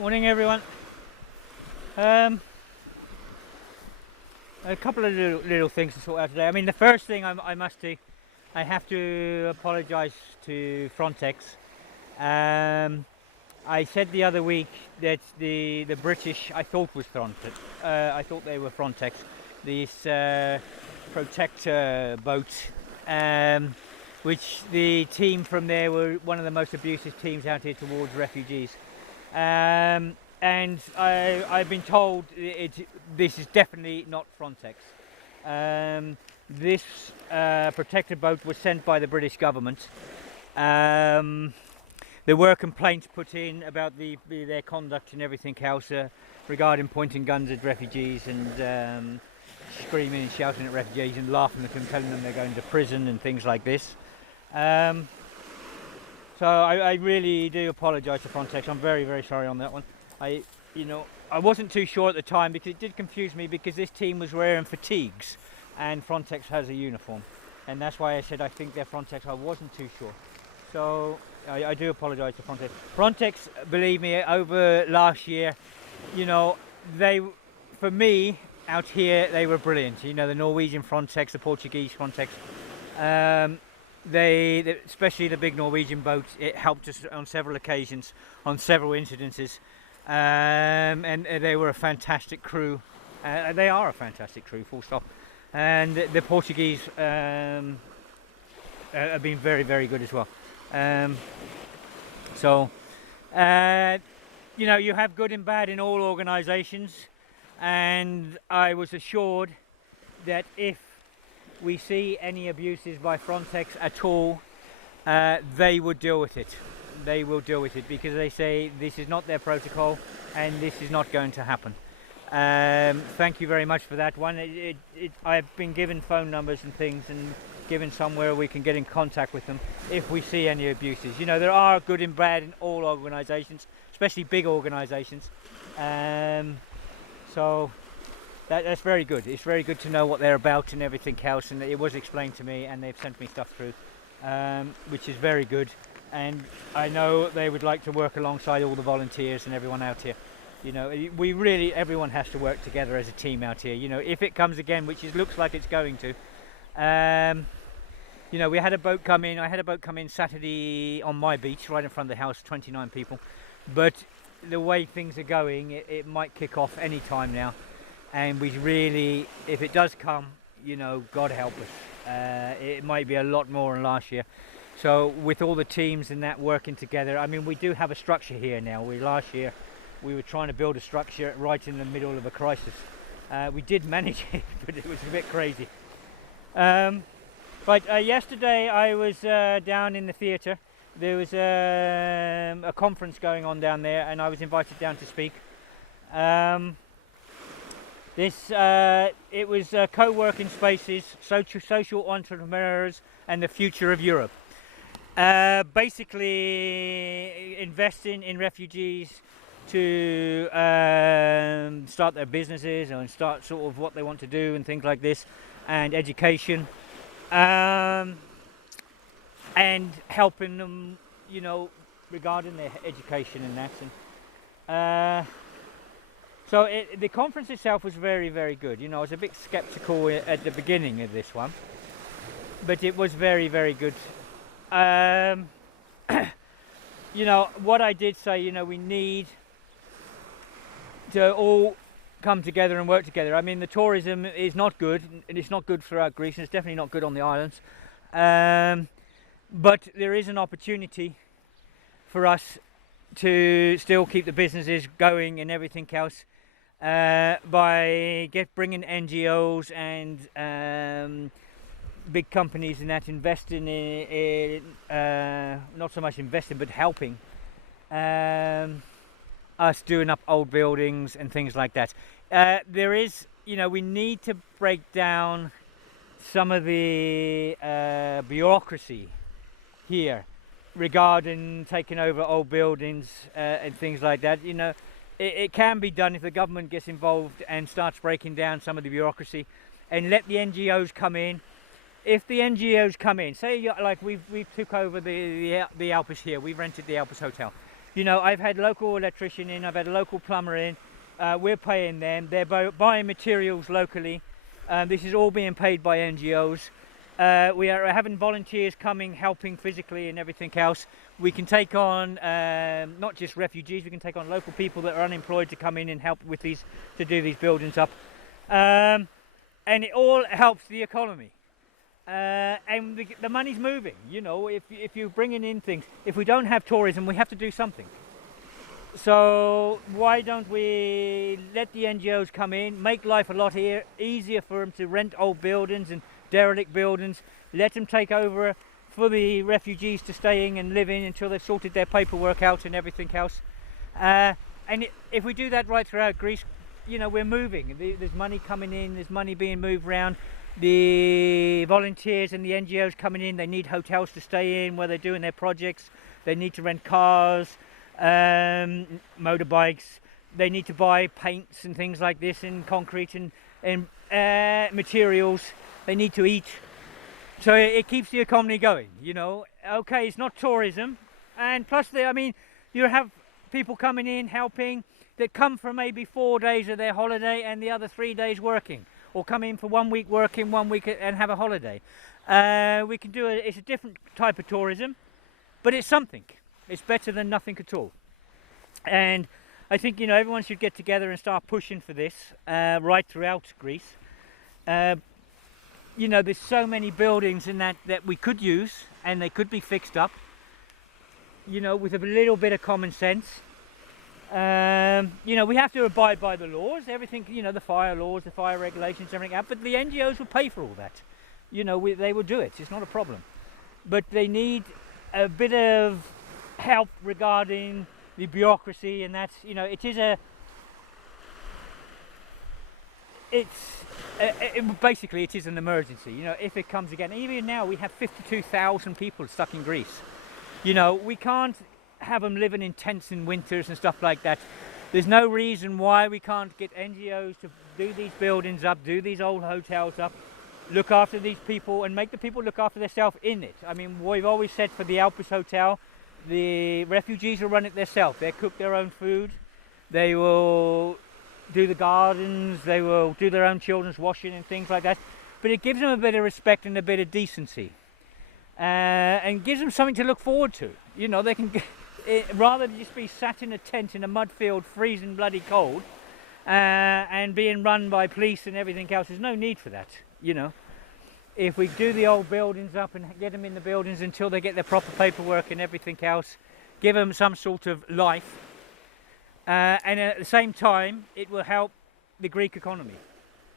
Morning, everyone. A couple of little things to sort out today. I mean, the first thing I have to apologise to Frontex. I said the other week that the British, I thought was Frontex. I thought they were Frontex. This protector boat, which the team from there were one of the most abusive teams out here towards refugees. And I've been told this is definitely not Frontex. This protected boat was sent by the British government. There were complaints put in about their conduct and everything else regarding pointing guns at refugees and screaming and shouting at refugees and laughing at them, telling them they're going to prison and things like this. So I really do apologise to Frontex. I'm very, very sorry on that one. I wasn't too sure at the time because it did confuse me because this team was wearing fatigues and Frontex has a uniform. And that's why I said I think they're Frontex. I wasn't too sure. So I do apologise to Frontex. Frontex, believe me, over last year, for me, out here, they were brilliant. The Norwegian Frontex, the Portuguese Frontex. Especially the big Norwegian boat, it helped us on several occasions, on several incidences, and they were a fantastic crew. They are a fantastic crew, full stop. And the Portuguese have been very, very good as well. You have good and bad in all organisations, and I was assured that if we see any abuses by Frontex at all, they would deal with it. They will deal with it because they say this is not their protocol and this is not going to happen. Thank you very much for that one. I've been given phone numbers and things and given somewhere we can get in contact with them if we see any abuses. There are good and bad in all organisations, especially big organisations. So that's very good. It's very good to know what they're about and everything else, and it was explained to me and they've sent me stuff through, which is very good. And I know they would like to work alongside all the volunteers and everyone out here. Everyone has to work together as a team out here. If it comes again, which it looks like it's going to. We had a boat come in. I had a boat come in Saturday on my beach, right in front of the house, 29 people. But the way things are going, it might kick off any time now. And we really, if it does come, God help us. It might be a lot more than last year. So with all the teams and that working together, I mean, we do have a structure here now. Last year we were trying to build a structure right in the middle of a crisis. We did manage it, but it was a bit crazy. But yesterday I was down in the theatre. There was a conference going on down there, and I was invited down to speak. It was co-working spaces, social entrepreneurs, and the future of Europe. Basically, investing in refugees to start their businesses and start sort of what they want to do and things like this, and education, and helping them, regarding their education and that. So the conference itself was very, very good. I was a bit skeptical at the beginning of this one, but it was very, very good. What I did say, we need to all come together and work together. I mean, the tourism is not good, and it's not good throughout Greece, and it's definitely not good on the islands. But there is an opportunity for us to still keep the businesses going and everything else. By bringing NGOs and big companies and that investing in not so much investing but helping us doing up old buildings and things like that. There is, we need to break down some of the bureaucracy here regarding taking over old buildings and things like that. It can be done if the government gets involved and starts breaking down some of the bureaucracy and let the NGOs come in. If the NGOs come in, say like we took over the Alpes here, we've rented the Alpes Hotel. You know, I've had local electrician in, I've had a local plumber in. We're paying them. They're buying materials locally. This is all being paid by NGOs. We are having volunteers coming, helping physically and everything else. We can take on not just refugees, we can take on local people that are unemployed to come in and help with these, to do these buildings up. And it all helps the economy. And the money's moving, you know, if you're bringing in things. If we don't have tourism, we have to do something. So why don't we let the NGOs come in, make life a lot easier for them to rent old buildings and derelict buildings, let them take over for the refugees to stay in and live in until they've sorted their paperwork out and everything else. And if we do that right throughout Greece, you know, we're moving. There's money coming in, there's money being moved around. The volunteers and the NGOs coming in, they need hotels to stay in where they're doing their projects. They need to rent cars, motorbikes. They need to buy paints and things like this, and concrete and materials. They need to eat. So it keeps the economy going, you know. Okay, it's not tourism. And plus, I mean, you have people coming in, helping, that come for maybe 4 days of their holiday and the other 3 days working. Or come in for 1 week working, 1 week and have a holiday. We can do it. It's a different type of tourism, but it's something. It's better than nothing at all. And I think, you know, everyone should get together and start pushing for this right throughout Greece. You know, there's so many buildings in that we could use, and they could be fixed up, you know, with a little bit of common sense. You know, we have to abide by the laws, everything, you know, the fire laws, the fire regulations, everything else, but the NGOs will pay for all that. You know, they will do it, it's not a problem. But they need a bit of help regarding the bureaucracy, and that's, you know, basically it is an emergency, you know, if it comes again. Even now we have 52,000 people stuck in Greece. You know, we can't have them living in tents in winters and stuff like that. There's no reason why we can't get NGOs to do these buildings up, do these old hotels up, look after these people and make the people look after themselves in it. I mean, we've always said for the Alpes Hotel, the refugees will run it themselves. They cook their own food, they will do the gardens, they will do their own children's washing and things like that. But it gives them a bit of respect and a bit of decency. And gives them something to look forward to. You know, they can, rather than just be sat in a tent in a mud field, freezing bloody cold, and being run by police and everything else. There's no need for that, you know. If we do the old buildings up and get them in the buildings until they get their proper paperwork and everything else, give them some sort of life, and at the same time, it will help the Greek economy.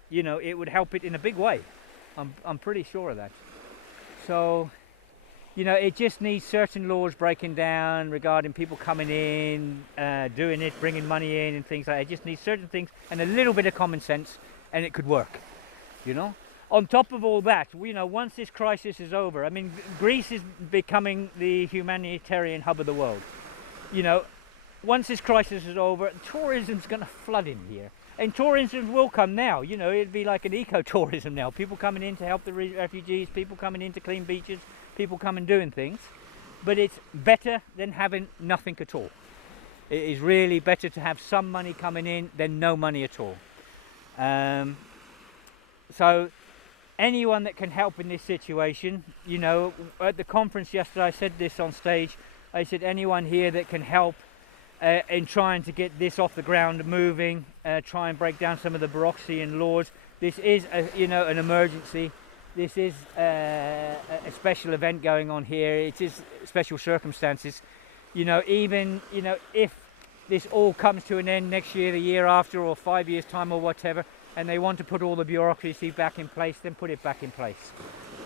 You know, it would help it in a big way. I'm pretty sure of that. So, you know, it just needs certain laws breaking down regarding people coming in, doing it, bringing money in and things like that. It just needs certain things and a little bit of common sense, and it could work, you know. On top of all that, you know, once this crisis is over, I mean, Greece is becoming the humanitarian hub of the world. You know, once this crisis is over, tourism's going to flood in here. And tourism will come now, you know, it'd be like an eco-tourism now. People coming in to help the refugees, people coming in to clean beaches, people coming doing things. But it's better than having nothing at all. It is really better to have some money coming in than no money at all. So anyone that can help in this situation, you know, at the conference yesterday I said this on stage, I said anyone here that can help in trying to get this off the ground moving, try and break down some of the bureaucracy and laws. This is, you know, an emergency. This is a special event going on here. It is special circumstances. You know, even, you know, if this all comes to an end next year, the year after, or 5 years' time or whatever, and they want to put all the bureaucracy back in place, then put it back in place,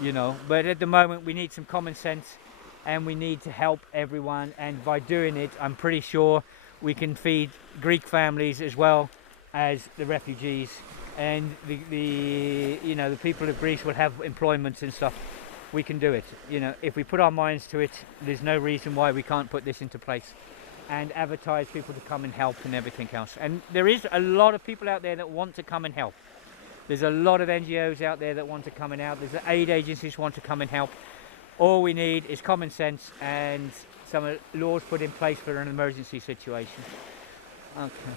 you know. But at the moment, we need some common sense, and we need to help everyone, and by doing it, I'm pretty sure we can feed Greek families as well as the refugees, and the you know, the people of Greece will have employment and stuff. We can do it, you know, if we put our minds to it. There's no reason why we can't put this into place and advertise people to come and help and everything else. And there is a lot of people out there that want to come and help. There's a lot of NGOs out there that want to come and help. There's aid agencies who want to come and help. All we need is common sense and some laws put in place for an emergency situation. Okay.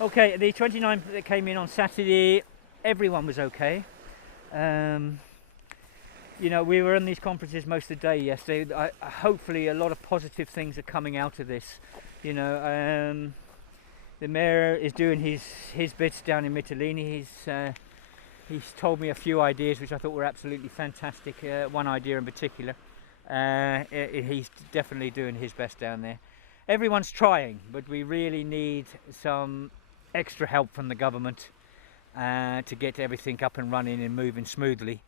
Okay, the 29th that came in on Saturday, everyone was okay. You know, we were in these conferences most of the day yesterday. Hopefully a lot of positive things are coming out of this. You know, the mayor is doing his bits down in Mytilene. He's told me a few ideas which I thought were absolutely fantastic. One idea in particular. He's definitely doing his best down there. Everyone's trying, but we really need some extra help from the government to get everything up and running and moving smoothly,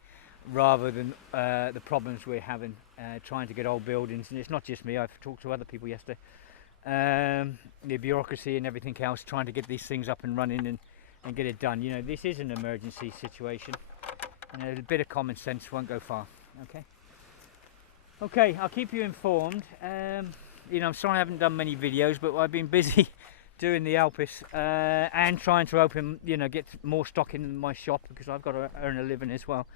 rather than the problems we're having trying to get old buildings. And it's not just me, I've talked to other people yesterday. The bureaucracy and everything else, trying to get these things up and running and get it done. You know, this is an emergency situation, and a bit of common sense won't go far. Okay, I'll keep you informed. You know, I'm sorry I haven't done many videos, but I've been busy doing the Alpes and trying to open, you know, get more stock in my shop, because I've got to earn a living as well.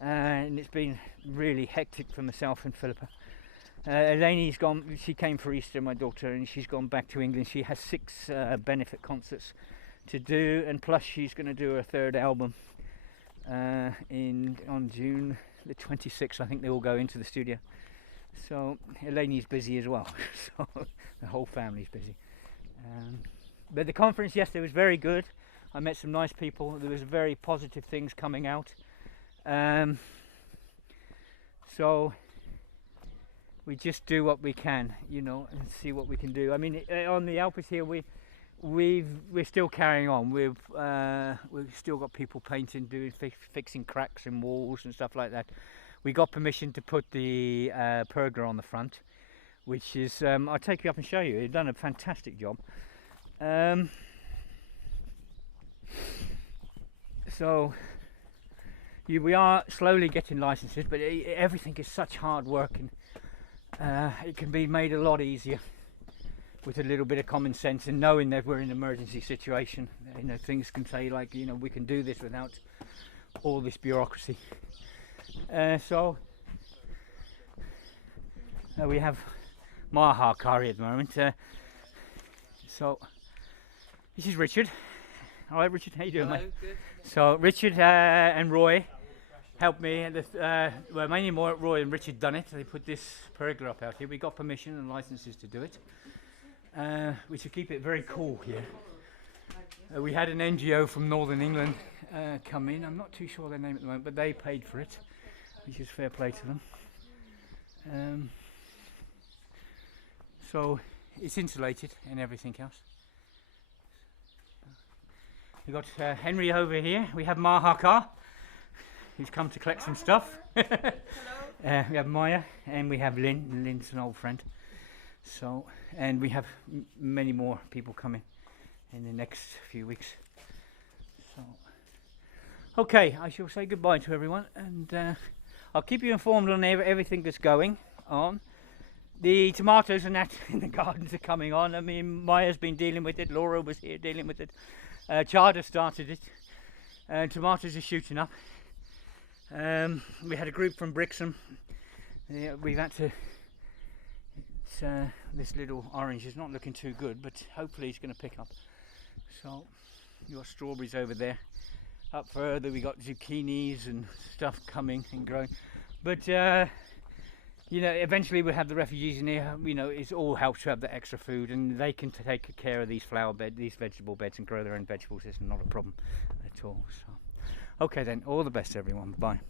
And it's been really hectic for myself and Philippa. Elaine's gone, she came for Easter, my daughter, and she's gone back to England. She has 6 benefit concerts to do, and plus she's going to do her 3rd album on June the 26th. I think they all go into the studio. So Elaine's busy as well, so the whole family's busy. But the conference yesterday was very good. I met some nice people. There was very positive things coming out. So we just do what we can, you know, and see what we can do. I mean, on the Alpes here, we're still carrying on. We've still got people painting, fixing cracks in walls and stuff like that. We got permission to put the pergola on the front, which is, I'll take you up and show you. They've done a fantastic job. So we are slowly getting licenses, but everything is such hard work, and it can be made a lot easier with a little bit of common sense and knowing that we're in an emergency situation. You know, things can say like, you know, we can do this without all this bureaucracy. So we have Maha Kari at the moment. So this is Richard. All right, Richard, how you doing, mate? Good. So Richard and Roy helped me. Well, mainly more Roy and Richard done it. They put this pergola up out here. We got permission and licenses to do it. We should keep it very cool here. We had an NGO from Northern England come in. I'm not too sure their name at the moment, but they paid for it, which is fair play to them. So it's insulated and everything else. We've got Henry over here. We have Mahaka, who's come to collect some stuff. Hello. We have Maya, and we have Lynn. Lynn's an old friend. So, and we have many more people coming in the next few weeks. So, okay, I shall say goodbye to everyone, and I'll keep you informed on everything that's going on. The tomatoes and that in the gardens are coming on. I mean, Maya's been dealing with it. Laura was here dealing with it. Chada started it. Tomatoes are shooting up. We had a group from Brixham. We've had to. This little orange is not looking too good, but hopefully it's going to pick up. So you got strawberries over there. Up further we got zucchinis and stuff coming and growing. But you know, eventually we'll have the refugees in here. You know, it all helps to have the extra food, and they can take care of these flower beds, these vegetable beds, and grow their own vegetables. It's not a problem at all. So, okay then, all the best everyone. Bye.